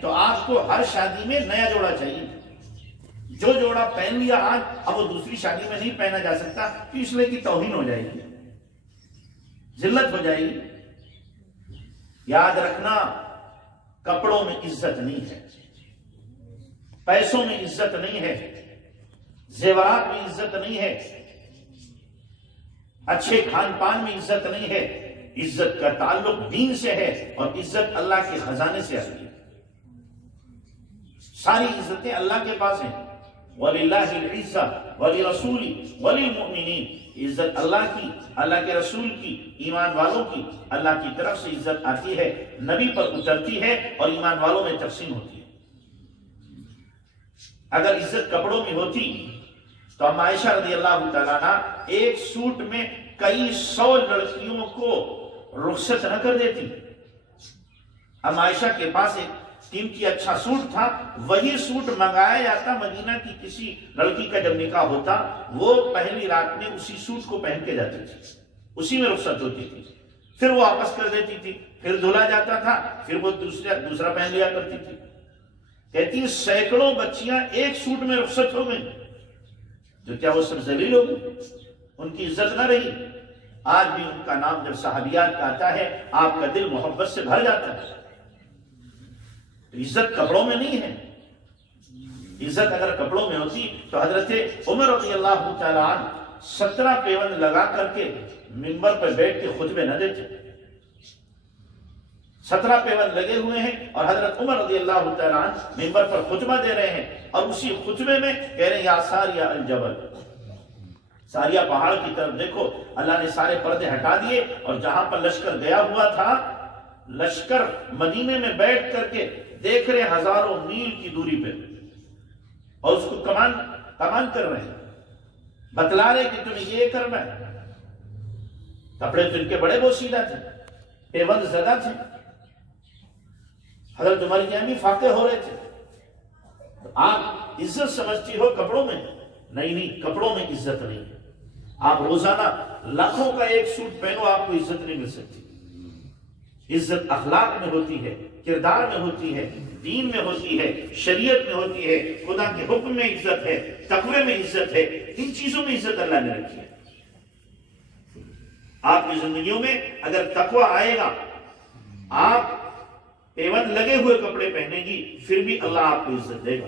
تو آپ کو ہر شادی میں نیا جوڑا چاہیے. جو جوڑا پہن لیا آج اب وہ دوسری شادی میں نہیں پہنا جا سکتا، تو اس لیے کی توہین ہو جائے گی، ذلت ہو جائے گی. یاد رکھنا، کپڑوں میں عزت نہیں ہے، پیسوں میں عزت نہیں ہے، زیورات میں عزت نہیں ہے، اچھے کھان پان میں عزت نہیں ہے. عزت کا تعلق دین سے ہے، اور عزت اللہ کے خزانے سے آتی ہے. ساری عزتیں اللہ کے پاس ہیں. وَلِلَّهِ الْعِزَّةُ وَلِرَسُولِهِ وَلِلْمُؤْمِنِينَ. عزت اللہ کی، اللہ کے رسول کی، ایمان والوں کی. اللہ کی طرف سے عزت آتی ہے، نبی پر اترتی ہے، اور ایمان والوں میں تقسیم ہوتی ہے. اگر عزت کپڑوں میں ہوتی تو ہم عائشہ رضی اللہ تعالیٰ عنہ ایک سوٹ میں کئی 100 لڑکیوں کو رخصت نہ کر دیتی. ہم عائشہ کے پاس ایک قیمتی اچھا سوٹ تھا، وہی سوٹ منگایا جاتا مدینہ کی کسی لڑکی کا جب نکاح ہوتا، وہ پہلی رات میں اسی سوٹ کو پہن کے جاتی تھی، اسی میں رخصت ہوتی تھی. پھر وہ واپس کر دیتی تھی، پھر دھلا جاتا تھا، پھر وہ دوسرا پہن لیا کرتی تھی. کہتی ہیں سینکڑوں بچیاں ایک سوٹ میں رخصت ہو گئی، تو کیا وہ سب ذلیل ہو گئی؟ ان کی عزت نہ رہی. آج بھی ان کا نام جب صحابیات کا آتا ہے آپ کا دل محبت سے بھر جاتا ہے. تو عزت کپڑوں میں نہیں ہے. عزت اگر کپڑوں میں ہوتی تو حضرت عمر رضی اللہ تعالیٰ عنہ 17 پیوند لگا کر کے منبر پر بیٹھ کے خطبے نہ دیتے. 17 پیوند لگے ہوئے ہیں اور حضرت عمر رضی اللہ تعالیٰ عنہ منبر پر خطبہ دے رہے ہیں، اور اسی خطبے میں کہہ رہے ہیں یا ساریہ الجبل، ساریہ پہاڑ کی طرف دیکھو. اللہ نے سارے پردے ہٹا دیے، اور جہاں پر لشکر گیا ہوا تھا، لشکر مدینے میں بیٹھ کر کے دیکھ رہے ہزاروں میل کی دوری پہ، اور اس کو کمان کر رہے ہیں، بتلا رہے کہ تمہیں یہ کرنا ہے. کپڑے تو ان کے بڑے بوسیدہ تھے، پیوند زدہ تھے. حضرت عمر کی امی فاقے ہو رہے تھے. آپ عزت سمجھتی ہو کپڑوں میں؟ نہیں، کپڑوں میں عزت نہیں ہے. آپ روزانہ لاکھوں کا ایک سوٹ پہنو، آپ کو عزت نہیں مل سکتی. عزت اخلاق میں ہوتی ہے، کردار میں ہوتی ہے، دین میں ہوتی ہے، شریعت میں ہوتی ہے، خدا کے حکم میں عزت ہے، تقوی میں عزت ہے. ان چیزوں میں عزت اللہ نے رکھی ہے. آپ کی زندگیوں میں اگر تقوی آئے گا، آپ پیوند لگے ہوئے کپڑے پہنے گی، پھر بھی اللہ آپ کو عزت دے گا.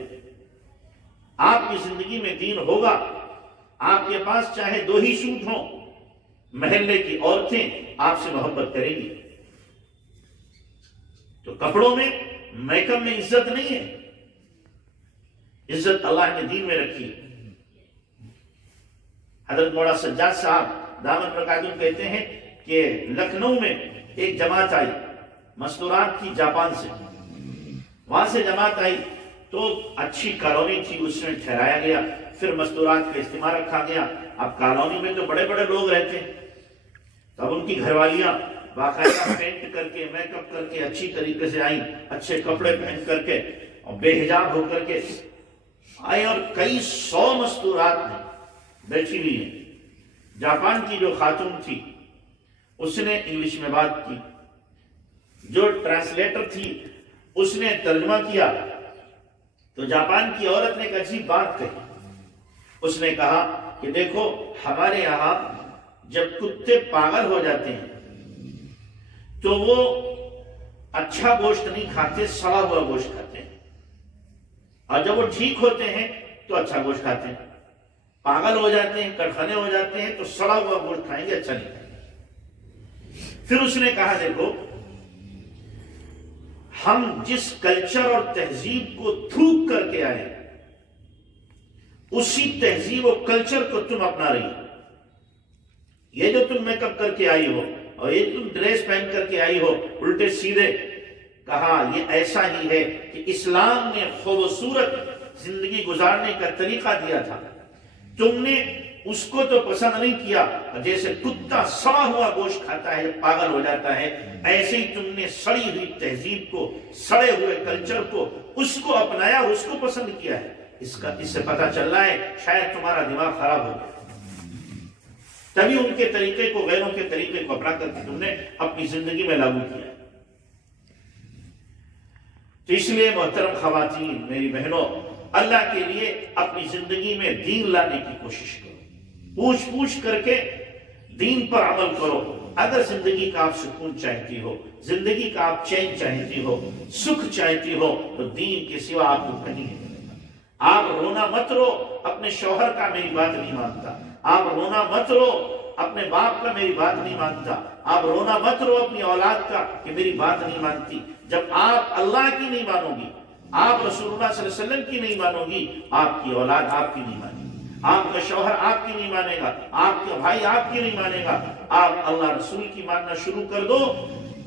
آپ کی زندگی میں دین ہوگا، آپ کے پاس چاہے 2 ہی سوٹ ہوں، محلے کی عورتیں آپ سے محبت کریں گی. تو کپڑوں میں، میک اپ میں عزت نہیں ہے. عزت اللہ نے دین میں رکھی ہے. حضرت مولانا سجاد صاحب دامت برکاتہ کہتے ہیں کہ لکھنؤ میں ایک جماعت آئی مستورات کی جاپان سے. وہاں سے جماعت آئی تو اچھی کالونی تھی، اس میں ٹھہرایا گیا. پھر مستورات کا اجتماع رکھا گیا. اب کالونی میں تو بڑے بڑے لوگ رہتے ہیں، تب ان کی گھر والیاں باقاعدہ پینٹ کر کے، میک اپ کر کے اچھی طریقے سے آئیں، اچھے کپڑے پہن کر کے اور بے حجاب ہو کر کے آئے. اور کئی 100 مستورات میں بیٹھی ہوئی ہیں. جاپان کی جو خاتون تھی اس نے انگلش میں بات کی، جو ٹرانسلیٹر تھی اس نے ترجمہ کیا. تو جاپان کی عورت نے ایک عجیب بات کہی. اس نے کہا کہ دیکھو ہمارے یہاں جب کتے پاگل ہو جاتے ہیں تو وہ اچھا گوشت نہیں کھاتے، سڑا ہوا گوشت کھاتے ہیں، اور جب وہ ٹھیک ہوتے ہیں تو اچھا گوشت کھاتے ہیں. پاگل ہو جاتے ہیں، کٹخنے ہو جاتے ہیں تو سڑا ہوا گوشت کھائیں گے، اچھا نہیں کھائیں گے. پھر اس نے کہا دیکھو ہم جس کلچر اور تہذیب کو تھوک کر کے آئے اسی تہذیب و کلچر کو تم اپنا رہی ہو. یہ جو تم میک اپ کر کے آئی ہو اور یہ تم ڈریس پہن کر کے آئی ہو الٹے سیدھے، کہا یہ ایسا ہی ہے کہ اسلام نے خوبصورت زندگی گزارنے کا طریقہ دیا تھا، تم نے اس کو تو پسند نہیں کیا. جیسے کتا سڑا ہوا گوشت کھاتا ہے، پاگل ہو جاتا ہے، ایسے ہی تم نے سڑی ہوئی تہذیب کو، سڑے ہوئے کلچر کو، اس کو اپنایا، اس کو پسند کیا ہے. اس سے پتہ چل رہا ہے شاید تمہارا دماغ خراب ہو گیا، تبھی ان کے طریقے کو، غیروں کے طریقے کو اپنا کر کے تم نے اپنی زندگی میں لاگو کیا. تو اس لیے محترم خواتین، میری بہنوں، اللہ کے لیے اپنی زندگی میں دین لانے کی کوشش کرو، پوچھ پوچھ کر کے دین پر عمل کرو۔ اگر زندگی کا آپ سکون چاہتی ہو، زندگی کا آپ چین چاہتی ہو، سکھ چاہتی ہو، تو دین کے سوا آپ کو کہیں نہیں ملے گا۔ آپ رونا مت رو اپنے شوہر کا میری بات نہیں مانتا، آپ رونا مت رو اپنے باپ کا میری بات نہیں مانتا، آپ رونا مت رو اپنی اولاد کا کہ میری بات نہیں مانتی۔ جب آپ اللہ کی نہیں مانو گی، آپ رسول اللہ صلی اللہ علیہ وسلم کی نہیں مانو گی، آپ کی اولاد آپ کی نہیں مانے گی، آپ کا شوہر آپ کی نہیں مانے گا، آپ کا بھائی آپ کی نہیں مانے گا۔ آپ اللہ رسول کی ماننا شروع کر دو،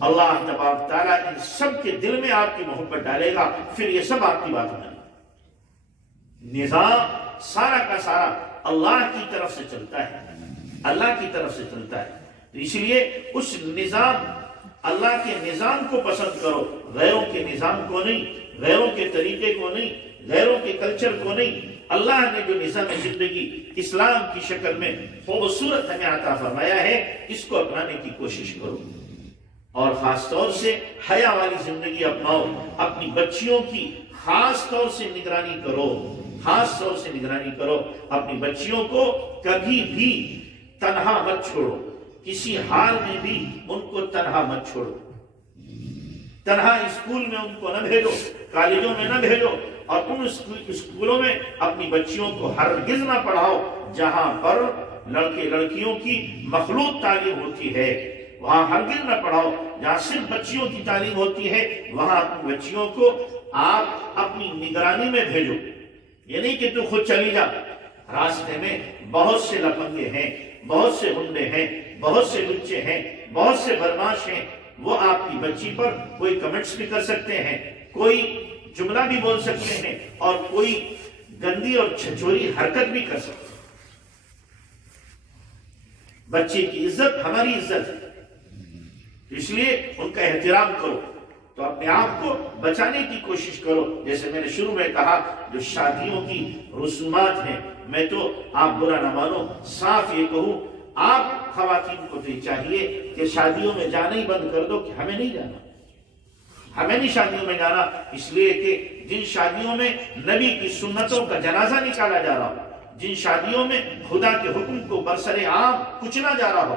اللہ تبارک تعالیٰ ان سب کے دل میں آپ کی محبت ڈالے گا، پھر یہ سب آپ کی بات مانے گا۔ نظام سارا کا سارا اللہ کی طرف سے چلتا ہے، اللہ کی طرف سے چلتا ہے۔ تو اس لیے اس نظام، اللہ کے نظام کو پسند کرو، غیروں کے نظام کو نہیں، غیروں کے طریقے کو نہیں، غیروں کے کلچر کو نہیں۔ اللہ نے جو نظام زندگی اسلام کی شکل میں خوبصورت ہمیں عطا فرمایا ہے، اس کو اپنانے کی کوشش کرو، اور خاص طور سے حیا والی زندگی اپناؤ۔ اپنی بچیوں کی خاص طور سے نگرانی کرو، خاص طور سے نگرانی کرو۔ اپنی بچیوں کو کبھی بھی تنہا مت چھوڑو، کسی حال میں بھی ان کو تنہا مت چھوڑو۔ تنہا اسکول میں ان کو نہ بھیجو، کالجوں میں نہ بھیجو، اور ان اسکولوں میں اپنی بچیوں کو ہرگز نہ پڑھاؤ جہاں پر لڑکے لڑکیوں کی مخلوط تعلیم ہوتی ہے، وہاں ہرگز نہ پڑھاؤ۔ جہاں صرف بچیوں کی تعلیم ہوتی ہے وہاں اپنی بچیوں کو آپ اپنی نگرانی میں بھیجو۔ یہ نہیں کہ تو خود چلی جا، راستے میں بہت سے لفنگے ہیں، بہت سے گنڈے ہیں، بہت سے لچے ہیں، بہت سے بدماش ہیں، وہ آپ کی بچی پر کوئی کمنٹس بھی کر سکتے ہیں، کوئی جملہ بھی بول سکتے ہیں، اور کوئی گندی اور چھچوری حرکت بھی کر سکتے ہیں۔ بچے کی عزت ہماری عزت ہے، اس لیے ان کا احترام کرو، تو اپنے آپ کو بچانے کی کوشش کرو۔ جیسے میں نے شروع میں کہا، جو شادیوں کی رسومات ہیں، میں تو آپ برا نہ مانو، صاف یہ کہوں، آپ خواتین کو تو یہ چاہیے کہ شادیوں میں جانا ہی بند کر دو کہ ہمیں نہیں جانا، ہمیں نہیں شادیوں میں جانا، اس لیے کہ جن شادیوں میں نبی کی سنتوں کا جنازہ نکالا جا رہا ہو، جن شادیوں میں خدا کے حکم کو برسر عام کچلا جا رہا ہو،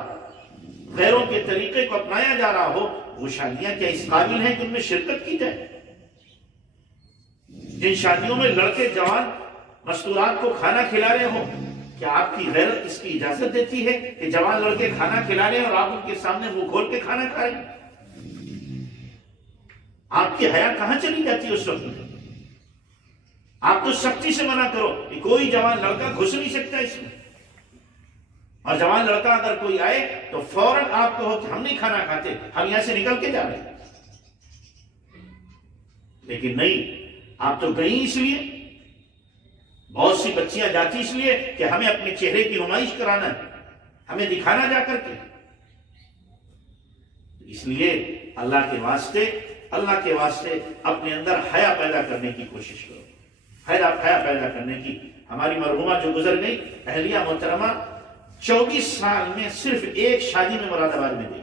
غیروں کے طریقے کو اپنایا جا رہا ہو، وہ شادیاں کیا اس قابل ہیں کہ ان میں شرکت کی جائے؟ جن شادیوں میں لڑکے جوان مستورات کو کھانا کھلا رہے ہو، کیا آپ کی غیرت اس کی اجازت دیتی ہے کہ جوان لڑکے کھانا کھلا رہے ہیں اور آپ ان کے سامنے منہ کھول کے کھانا کھائیں؟ آپ کی حیا کہاں چلی جاتی ہے اس وقت میں؟ آپ تو سختی سے منع کرو کہ کوئی جوان لڑکا گھس نہیں سکتا اس میں، اور جوان لڑکا اگر کوئی آئے تو فوراً آپ کہو کہ ہم نہیں کھانا کھاتے، ہم یہاں سے نکل کے جا رہے ہیں۔ لیکن نہیں، آپ تو گئی اس لیے، بہت سی بچیاں جاتی اس لیے کہ ہمیں اپنے چہرے کی نمائش کرانا ہے، ہمیں دکھانا جا کر کے۔ اس لیے اللہ کے واسطے اپنے اندر حیا پیدا کرنے کی کوشش کرو، حیا پیدا کرنے کی۔ ہماری مرحومہ جو گزر گئی اہلیہ محترمہ 24 سال میں صرف ایک شادی میں مراد آباد میں گئی،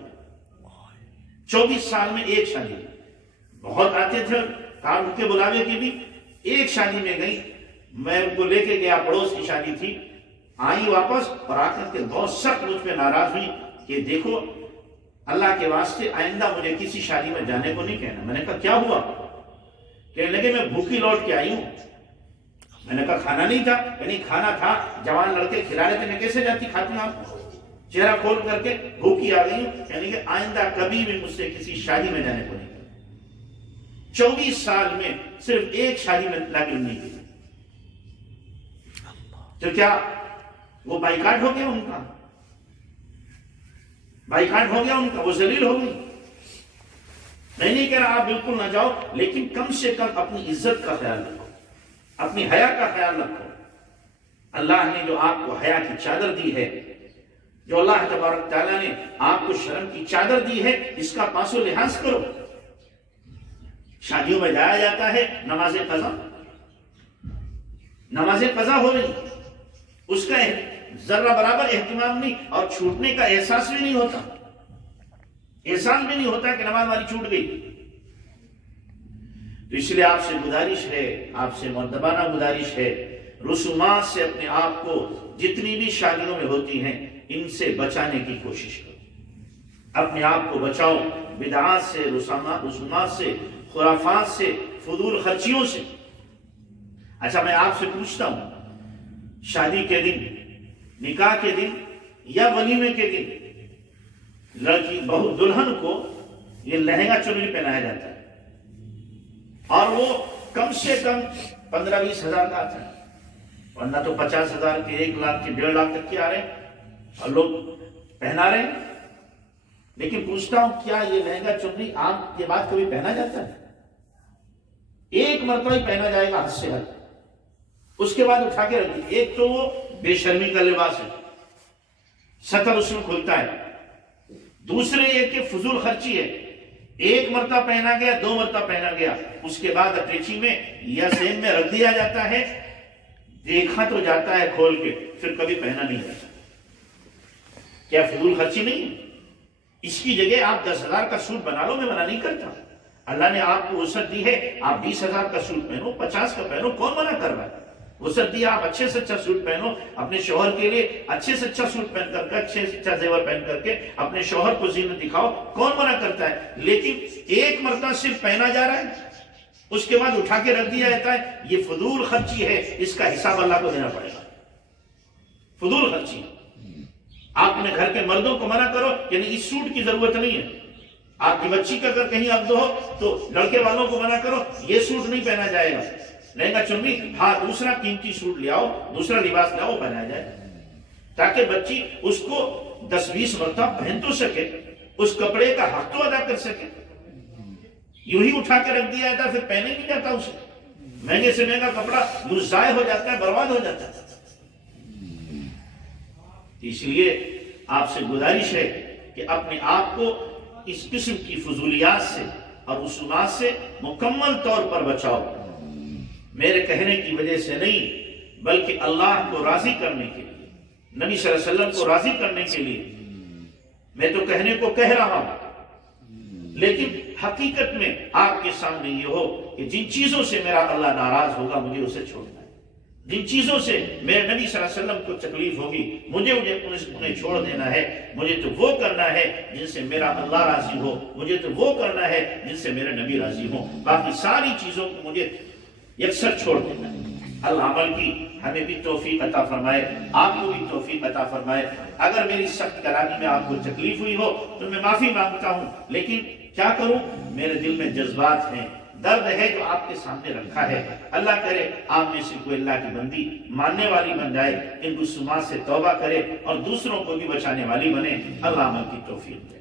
24 سال میں ایک شادی، بہت آتے تھے کام کے بلاوے کی بھی، ایک شادی میں گئی، میں ان کو لے کے گیا، پڑوس کی شادی تھی، آئی واپس اور آ کر کے بہت سخت مجھ پہ ناراض ہوئی کہ دیکھو اللہ کے واسطے آئندہ مجھے کسی شادی میں جانے کو نہیں کہنا۔ میں نے کہا کیا ہوا؟ کہنے لگے میں بھوکی لوٹ کے آئی ہوں۔ میں نے کہا کھانا نہیں تھا؟ یعنی کھانا تھا، جوان لڑکے کھلا رہے تھے، میں کیسے جاتی کھاتی ہوں؟ آپ چہرہ کھول کر کے بھوکی آ گئی ہوں، یعنی کہ آئندہ کبھی بھی مجھ سے کسی شادی میں جانے کو نہیں کہنا۔ 24 سال میں صرف ایک شادی میں لاگل نہیں کی، تو کیا وہ بائیکاٹ ہو گیا ان کا؟ بائیکاٹ ہو گیا ان کا، وہ ذلیل ہو گئی۔ میں نہیں کہہ رہا آپ بالکل نہ جاؤ، لیکن کم سے کم اپنی عزت کا خیال رکھو، اپنی حیا کا خیال رکھو۔ اللہ نے جو آپ کو حیا کی چادر دی ہے، جو اللہ تبارک تعالیٰ نے آپ کو شرم کی چادر دی ہے، اس کا پاس و لحاظ کرو۔ شادیوں میں جایا جاتا ہے، نماز قضا ہو رہی، اس کا ذرہ برابر اہتمام نہیں، اور چھوٹنے کا احساس بھی نہیں ہوتا، احساس بھی نہیں ہوتا کہ نماز ہماری چھوٹ گئی۔ تو اس لیے آپ سے گزارش ہے، آپ سے مؤدبانہ گزارش ہے، رسومات سے اپنے آپ کو جتنی بھی شادیوں میں ہوتی ہیں ان سے بچانے کی کوشش کرو، اپنے آپ کو بچاؤ بدعات سے، رسومات سے، خرافات سے، فضول خرچیوں سے۔ اچھا میں آپ سے پوچھتا ہوں، شادی کے دن، نکاح کے دن یا ولیمے کے دن لڑکی بہو دلہن کو یہ لہنگا چننی پہنایا جاتا ہے اور وہ کم سے کم 15-20 ہزار کا آتا ہے، ورنہ تو 50 ہزار کے، 1 لاکھ کے، 1.5 لاکھ تک کے آ رہے ہیں اور لوگ پہنا رہے ہیں۔ لیکن پوچھتا ہوں کیا یہ لہنگا چننی آپ کے بعد کبھی پہنا جاتا ہے؟ ایک مرتبہ ہی پہنا جائے گا حد سے حد، اس کے بعد اٹھا کے رکھ دی۔ ایک تو وہ بے شرمی کا لباس ہے، سطر اس میں کھلتا ہے، دوسرے یہ کہ فضول خرچی ہے، ایک مرتبہ پہنا گیا، 2 مرتبہ پہنا گیا، اس کے بعد اٹیچی میں یا سین میں رکھ دیا جاتا ہے، دیکھا تو جاتا ہے کھول کے، پھر کبھی پہنا نہیں جاتا۔ کیا فضول خرچی نہیں ہے؟ اس کی جگہ آپ 10 ہزار کا سوٹ بنا لو، میں منع نہیں کرتا، اللہ نے آپ کو وسعت دی ہے، آپ 20 ہزار کا سوٹ پہنو، 50 کا پہنو، کون منع کر رہا ہے؟ وسعت دی آپ اچھے سے اچھا سوٹ پہنو، اپنے شوہر کے لیے اچھے سے اچھا سوٹ پہن کر کے، اچھے سے اچھا زیور پہن کر کے اپنے شوہر کو زینت دکھاؤ، کون منع کرتا ہے؟ لیکن ایک مرتبہ صرف پہنا جا رہا ہے، اس کے بعد اٹھا کے رکھ دیا جاتا ہے، یہ فضول خرچی ہے، اس کا حساب اللہ کو دینا پڑے گا۔ فضول خرچی۔ آپ اپنے گھر کے مردوں کو منع کرو، یعنی اس سوٹ کی ضرورت نہیں ہے۔ آپ کی بچی کا اگر کہیں عقد ہو تو لڑکے والوں کو منع کرو، یہ سوٹ نہیں پہنا جائے گا، لہنگا چننی، ہاں دوسرا قیمتی سوٹ لے آؤ، دوسرا لباس لے آؤ، پہنایا جائے، تاکہ بچی اس کو 10-20 مرتبہ پہن تو سکے، اس کپڑے کا حق تو ادا کر سکے۔ یوں ہی اٹھا کے رکھ دیا جاتا، پھر پہنے نہیں جاتا اسے، مہنگے سے مہنگا کپڑا ضائع ہو جاتا ہے، برباد ہو جاتا ہے۔ اس لیے آپ سے گزارش ہے کہ اپنے آپ کو اس قسم کی فضولیات سے اور رسومات سے مکمل طور پر بچاؤ، میرے کہنے کی وجہ سے نہیں بلکہ اللہ کو راضی کرنے کے لیے، نبی صلی اللہ علیہ وسلم کو راضی کرنے کے لیے میں تو کہنے کو کہہ رہا ہوں، لیکن حقیقت میں آپ کے سامنے یہ ہو کہ جن چیزوں سے میرا اللہ ناراض ہوگا مجھے اسے چھوڑنا ہے، جن چیزوں سے میرے نبی صلی اللہ علیہ وسلم کو تکلیف ہوگی مجھے انہیں چھوڑ دینا ہے، مجھے تو وہ کرنا ہے جن سے میرا اللہ راضی ہو، مجھے تو وہ کرنا ہے جن سے میرے نبی راضی ہو، باقی ساری چیزوں کو مجھے یکسر چھوڑ دینا ہے۔ اللہ عمل کی ہمیں بھی توفیق عطا فرمائے، آپ کو بھی توفیق عطا فرمائے۔ اگر میری سخت کلامی میں آپ کو تکلیف ہوئی ہو تو میں معافی مانگتا ہوں، لیکن کیا کروں، میرے دل میں جذبات ہیں، درد ہے جو آپ کے سامنے رکھا ہے۔ اللہ کرے آپ میں سے کوئی اللہ کی بندی ماننے والی بن جائے، ان رسومات سے توبہ کرے اور دوسروں کو بھی بچانے والی بنے۔ اللہ عمل کی توفیق دے۔